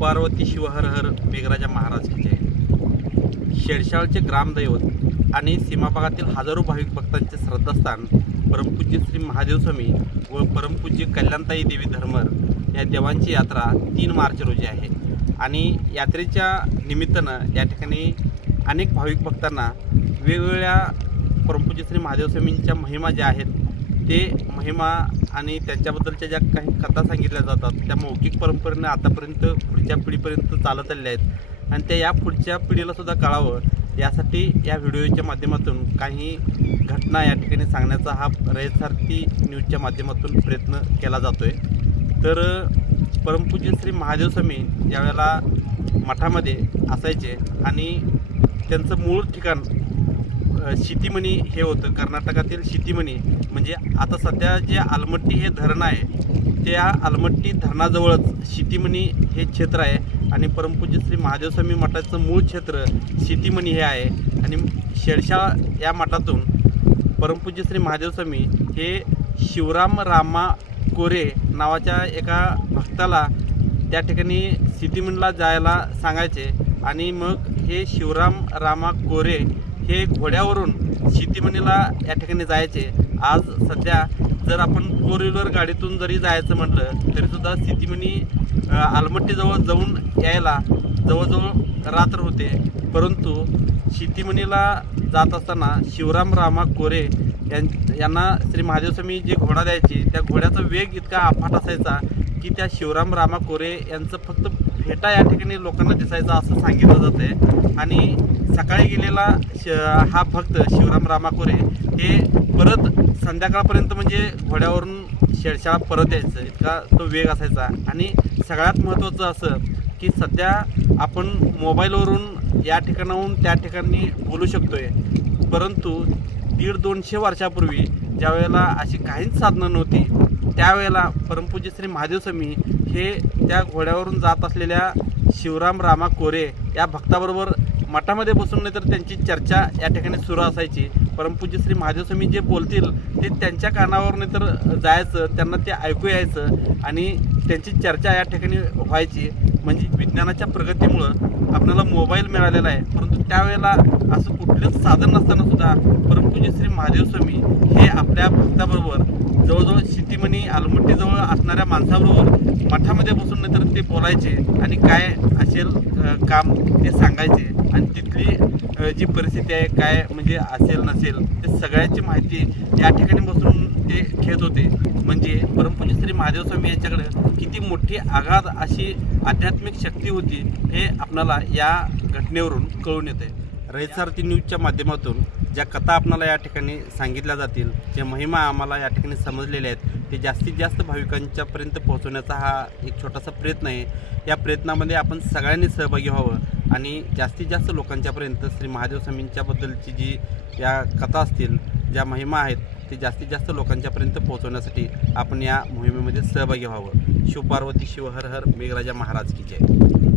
पार्वती शिवहर हर मेघराजा महाराज की जय. शेरशाळचे ग्रामदैवत आणि सीमाभागातील हजारो भाविक भक्तांचे श्रद्धास्थान परमपूज्य श्री महादेव स्वामी व परमपूज्य कल्याणताई देवी धर्मर या देवांची यात्रा तीन मार्च रोजी आहे. आणि यात्रेच्या निमित्तानं या ठिकाणी अनेक भाविक भक्तांना वेगवेगळ्या परमपूज्य श्री महादेव स्वामींच्या महिमा ज्या आहेत ते महिमा आणि त्यांच्याबद्दलच्या ज्या काही कथा सांगितल्या जातात त्या मौखिक परंपरेने आतापर्यंत पुढच्या पिढीपर्यंत चालत आलेल्या आहेत. आणि त्या या पुढच्या पिढीलासुद्धा कळावं यासाठी या व्हिडिओच्या माध्यमातून काही घटना या ठिकाणी सांगण्याचा हा रयतसारथी न्यूजच्या माध्यमातून प्रयत्न केला जातो आहे तर परमपूज्य श्री महादेव स्वामी ज्यावेळेला मठामध्ये असायचे आणि त्यांचं मूळ ठिकाण शितीमणी हे होतं. कर्नाटकातील शितीमणी म्हणजे आता सध्या जे आलमट्टी हे धरण आहे त्या आलमट्टी धरणाजवळच शितीमणी हे क्षेत्र आहे आणि परमपूज्य श्री महादेवस्वामी मठाचं मूळ क्षेत्र शितीमणी हे आहे. आणि शेडशाळ या मठातून परमपूज्य श्री महादेवस्वामी हे शिवराम रामा कोरे नावाच्या एका भक्ताला त्या ठिकाणी सिटीमनला जायला सांगायचे आणि मग हे शिवराम रामा कोरे हे घोड्यावरून सिटीमणीला या ठिकाणी जायचे. आज सध्या जर आपण फोर व्हीलर गाडीतून जरी जायचं म्हटलं तरीसुद्धा सिटीमणी आलमट्टीजवळ जाऊन यायला जवळजवळ रात्र होते. परंतु शितीमणीला जात असताना शिवराम रामा कोरे यां- यांना श्री महादेवस्वामी जे घोडा द्यायची त्या घोड्याचा वेग इतका अफाट असायचा की त्या शिवराम रामा कोरे यांचं फक्त फेटा या ठिकाणी लोकांना दिसायचा असं सांगितलं जात आहे आणि सकाळी गेलेला श हा भक्त शिवराम रामा कोरे हे परत संध्याकाळपर्यंत म्हणजे घोड्यावरून शेडशाळा परत यायचं. इतका तो वेग असायचा. आणि सगळ्यात महत्त्वाचं असं की सध्या आपण मोबाईलवरून या ठिकाणाहून त्या ठिकाणी बोलू शकतो आहे परंतु दीड दोनशे वर्षापूर्वी ज्यावेळेला अशी काहीच साधनं नव्हती त्यावेळेला परमपूज्य श्री महादेव स्वामी हे त्या घोड्यावरून जात असलेल्या शिवराम रामा कोरे या भक्ताबरोबर मठामध्ये बसून नाही तर त्यांची चर्चा या ठिकाणी सुरू असायची. परमपूज्य श्री महादेव स्वामी जे बोलतील ते त्यांच्या कानावर नाही तर जायचं त्यांना ते ऐकू यायचं आणि त्यांची चर्चा या ठिकाणी व्हायची. म्हणजे विज्ञानाच्या प्रगतीमुळं आपल्याला मोबाईल मिळालेला आहे. परंतु त्यावेळेला असं कुठलंच साधन नसताना सुद्धा परमपूज्य श्री महादेव स्वामी हे आपल्या भक्ताबरोबर जवळजवळ शितीमणी आलमट्टीजवळ असणाऱ्या माणसाबरोबर मठामध्ये बसून नंतर ते बोलायचे आणि काय असेल काम ते सांगायचे. आणि तिथली जी परिस्थिती आहे काय म्हणजे असेल नसेल ते सगळ्याची माहिती या ठिकाणी बसून ते घेत होते. म्हणजे परमपूज्य श्री महादेव स्वामी यांच्याकडे किती मोठी आघात अशी आध्यात्मिक शक्ती होती हे आपणाला या घटनेवरून कळून येते रयसारथी न्यूजच्या माध्यमातून ज्या कथा आपणाला या ठिकाणी सांगितल्या जातील जे महिमा आम्हाला या ठिकाणी समजलेल्या आहेत ते जास्तीत जास्त भाविकांच्यापर्यंत पोहोचवण्याचा हा एक छोटासा प्रयत्न आहे. या प्रयत्नामध्ये आपण सगळ्यांनी सहभागी व्हावं आणि जास्तीत जास्त लोकांच्यापर्यंत श्री महादेव स्वामींच्याबद्दलची जी या कथा असतील ज्या महिमा आहेत ते जास्तीत जास्त लोकांच्यापर्यंत पोहोचवण्यासाठी आपण या मोहिमेमध्ये सहभागी व्हावं. शिवपार्वती शिवहर हर मेघराजा महाराज की जय.